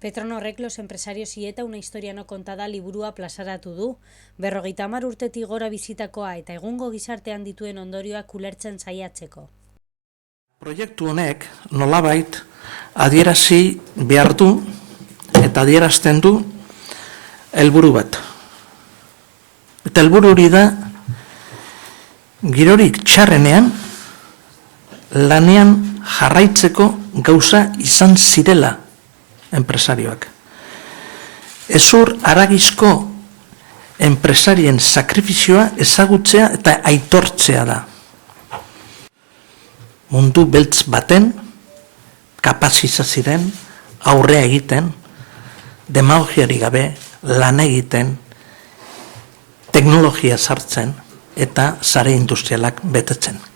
Petronorrek Los Empresarios y eta una historia no contada liburua plazaratu du. 50 urtetik gora bizitakoa eta egungo gizartean dituen ondorioak ulertzen saiatzeko. Proiektu honek nolabait adierazi behar du eta adierazten du helburu bat. Eta helburu hori da girorik txarrenean lanean jarraitzeko gauza izan zirela enpresarioak. Ezur haragizko enpresarien sakrifizioa ezagutzea eta aitortzea da. Mundu beltz baten kapaz izan ziren aurrea egiten, demagogiari gabe lan egiten, teknologia sartzen eta sare industrialak betetzen.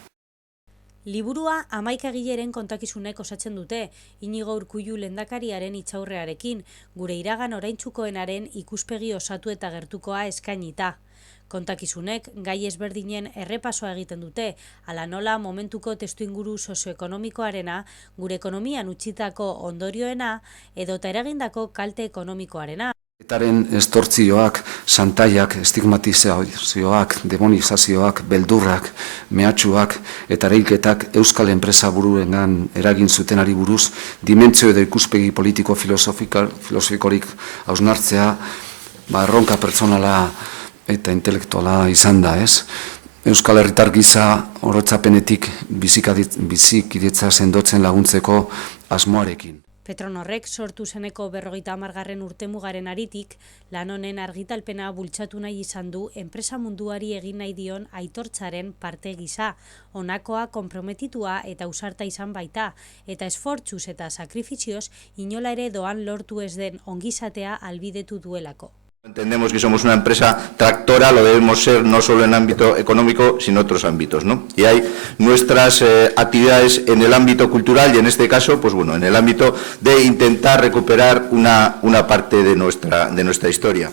Liburua 11 egileren kontakizunek osatzen dute, Inigo Urkullu lehendakariaren hitzaurrearekin, gure iragan oraintsukoenaren ikuspegi osatu eta gertukoa eskainita. Kontakizunek gai ezberdinen errepasoa egiten dute, hala nola momentuko testuinguru sozioekonomikoarena, gure ekonomian utzitako ondorioena edota eragindako kalte ekonomikoarena. Etaren estortzioak, santaiak, estigmatizazioak, demonizazioak, beldurrak, mehatxuak eta erailketak euskal enpresa buruengan eragin zutenari buruz dimentsio edo ikuspegi politiko filosofikorik hausnartzea, erronka pertsonala eta intelektuala izan da, ez? Euskal herritar gisa oroitzapenetik bizikidetza sendotzen laguntzeko asmoarekin. Petronorrek sortu zeneko 50. urtemugaren aritik, lan honen argitalpena bultzatu nahi izan du enpresa munduari egin nahi dion aitortzaren parte gisa, honakoa konprometitua eta ausarta izan baita, eta esfortzuz eta sakrifizioz inola ere doan lortu ez den ongizatea albidetu duelako. Entendemos que somos una empresa tractora, lo debemos ser no solo en ámbito económico, sino en otros ámbitos, ¿no? Y hay nuestras actividades en el ámbito cultural y en este caso, pues bueno, en el ámbito de intentar recuperar una parte de nuestra historia.